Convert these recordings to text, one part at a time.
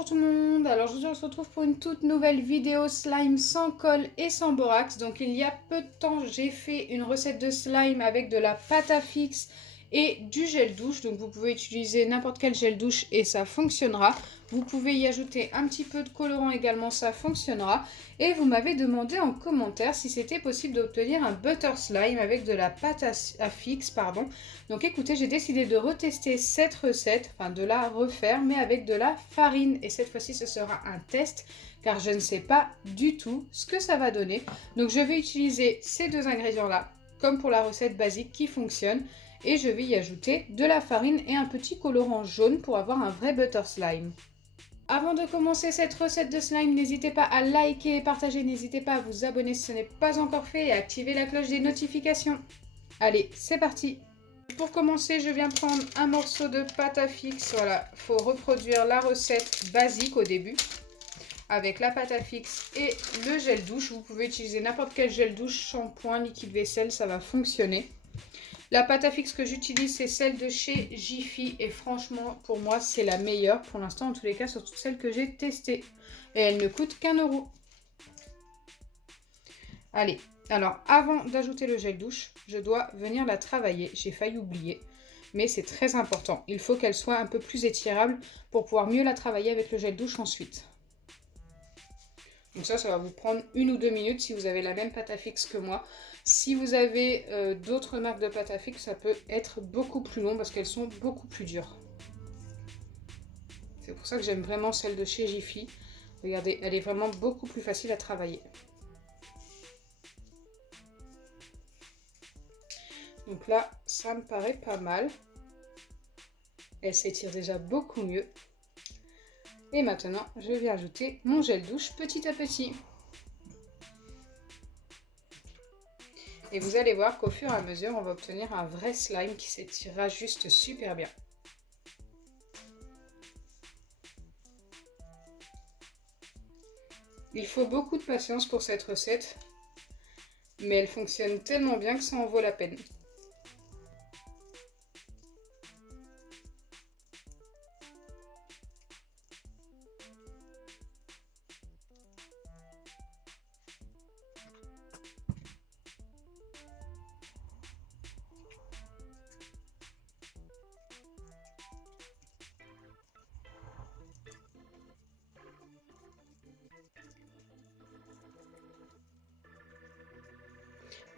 Bonjour tout le monde, alors aujourd'hui on se retrouve pour une toute nouvelle vidéo slime sans colle et sans borax. Donc il y a peu de temps j'ai fait une recette de slime avec de la pâte à fixe et du gel douche. Donc vous pouvez utiliser n'importe quel gel douche et ça fonctionnera. Vous pouvez y ajouter un petit peu de colorant également, ça fonctionnera. Et vous m'avez demandé en commentaire si c'était possible d'obtenir un butter slime avec de la pâte à fixe, pardon. Donc écoutez, j'ai décidé de retester cette recette, enfin de la refaire, mais avec de la farine. Et cette fois-ci, ce sera un test, car je ne sais pas du tout ce que ça va donner. Donc je vais utiliser ces deux ingrédients-là, comme pour la recette basique qui fonctionne. Et je vais y ajouter de la farine et un petit colorant jaune pour avoir un vrai butter slime. Avant de commencer cette recette de slime, n'hésitez pas à liker et partager, n'hésitez pas à vous abonner si ce n'est pas encore fait et à activer la cloche des notifications. Allez, c'est parti! Pour commencer, je viens prendre un morceau de pâte à fixe. Voilà, il faut reproduire la recette basique au début avec la pâte à fixe et le gel douche. Vous pouvez utiliser n'importe quel gel douche, shampoing, liquide vaisselle, ça va fonctionner. La pâte à fixe que j'utilise, c'est celle de chez Jiffy et franchement, pour moi, c'est la meilleure pour l'instant, en tous les cas, sur toutes celles que j'ai testées. Et elle ne coûte qu'1 €. Allez, alors avant d'ajouter le gel douche, je dois venir la travailler. J'ai failli oublier, mais c'est très important. Il faut qu'elle soit un peu plus étirable pour pouvoir mieux la travailler avec le gel douche ensuite. Donc ça va vous prendre 1 ou 2 minutes si vous avez la même pâte à fixe que moi. Si vous avez d'autres marques de pâte à fixe, ça peut être beaucoup plus long parce qu'elles sont beaucoup plus dures. C'est pour ça que j'aime vraiment celle de chez Jiffy. Regardez, elle est vraiment beaucoup plus facile à travailler. Donc là, ça me paraît pas mal. Elle s'étire déjà beaucoup mieux. Et maintenant, je vais ajouter mon gel douche petit à petit. Et vous allez voir qu'au fur et à mesure, on va obtenir un vrai slime qui s'étirera juste super bien. Il faut beaucoup de patience pour cette recette, mais elle fonctionne tellement bien que ça en vaut la peine.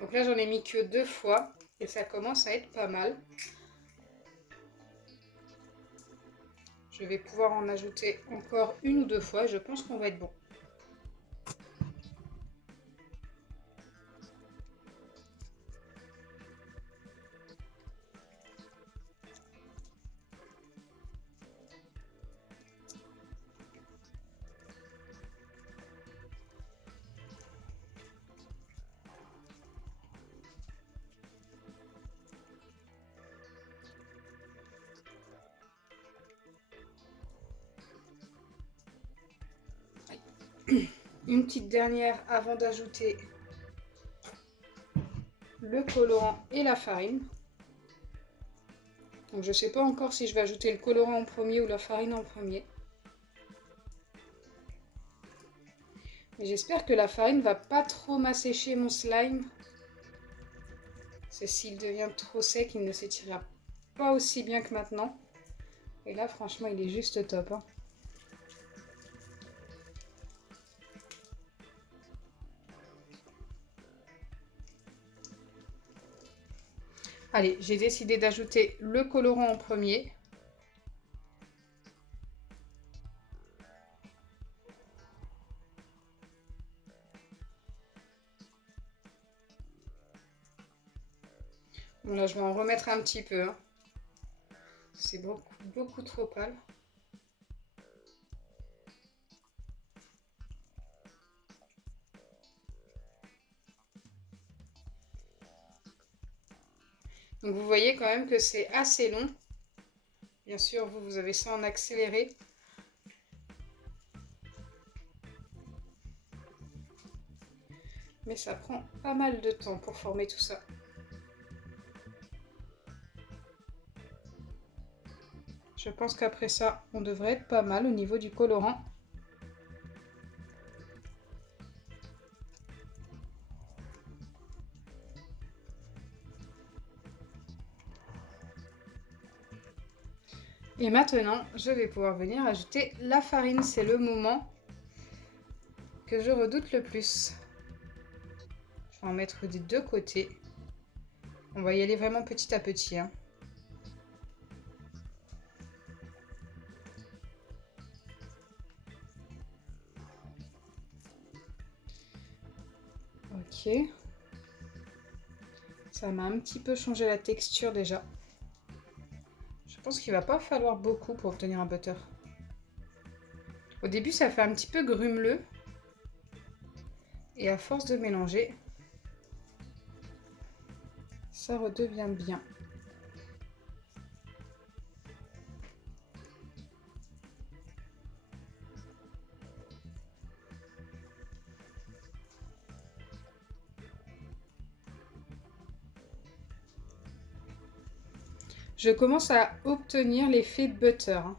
Donc là, j'en ai mis que 2 fois et ça commence à être pas mal. Je vais pouvoir en ajouter encore 1 ou 2 fois, je pense qu'on va être bon. Une petite dernière avant d'ajouter le colorant et la farine. Donc je ne sais pas encore si je vais ajouter le colorant en premier ou la farine en premier. Mais j'espère que la farine ne va pas trop m'assécher mon slime. C'est s'il devient trop sec, il ne s'étirera pas aussi bien que maintenant. Et là, franchement, il est juste top, hein. Allez, j'ai décidé d'ajouter le colorant en premier. Bon, là, je vais en remettre un petit peu, hein. C'est beaucoup trop pâle. Donc vous voyez quand même que c'est assez long. Bien sûr, vous avez ça en accéléré. Mais ça prend pas mal de temps pour former tout ça. Je pense qu'après ça, on devrait être pas mal au niveau du colorant. Et maintenant, je vais pouvoir venir ajouter la farine. C'est le moment que je redoute le plus. Je vais en mettre des deux côtés. On va y aller vraiment petit à petit, hein. Ok. Ça m'a un petit peu changé la texture déjà. Je pense qu'il va pas falloir beaucoup pour obtenir un butter. Au début, ça fait un petit peu grumeleux. Et à force de mélanger, ça redevient bien. Je commence à obtenir l'effet butter, hein.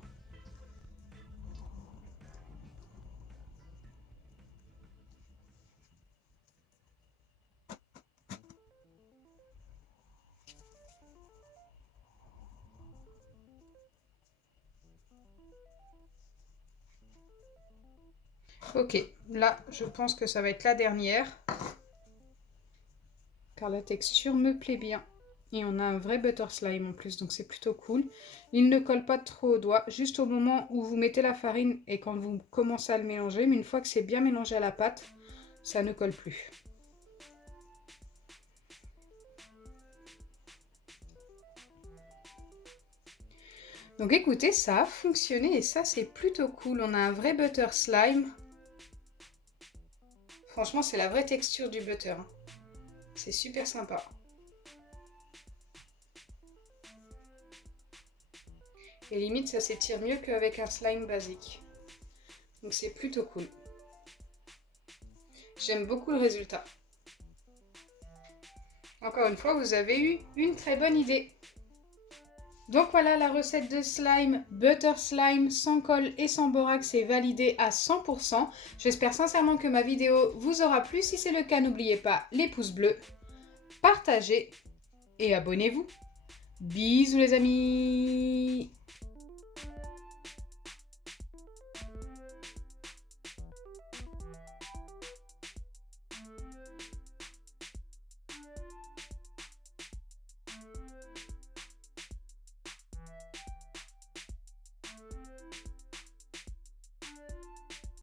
Ok, là, je pense que ça va être la dernière. Car la texture me plaît bien. Et on a un vrai butter slime en plus, donc c'est plutôt cool. Il ne colle pas trop au doigt, juste au moment où vous mettez la farine et quand vous commencez à le mélanger. Mais une fois que c'est bien mélangé à la pâte, ça ne colle plus. Donc écoutez, ça a fonctionné et ça c'est plutôt cool. On a un vrai butter slime. Franchement, c'est la vraie texture du butter, hein. C'est super sympa. Et limite, ça s'étire mieux qu'avec un slime basique. Donc c'est plutôt cool. J'aime beaucoup le résultat. Encore une fois, vous avez eu une très bonne idée. Donc voilà, la recette de slime, butter slime, sans colle et sans borax est validée à 100%. J'espère sincèrement que ma vidéo vous aura plu. Si c'est le cas, n'oubliez pas les pouces bleus, partagez et abonnez-vous. Bisous les amis!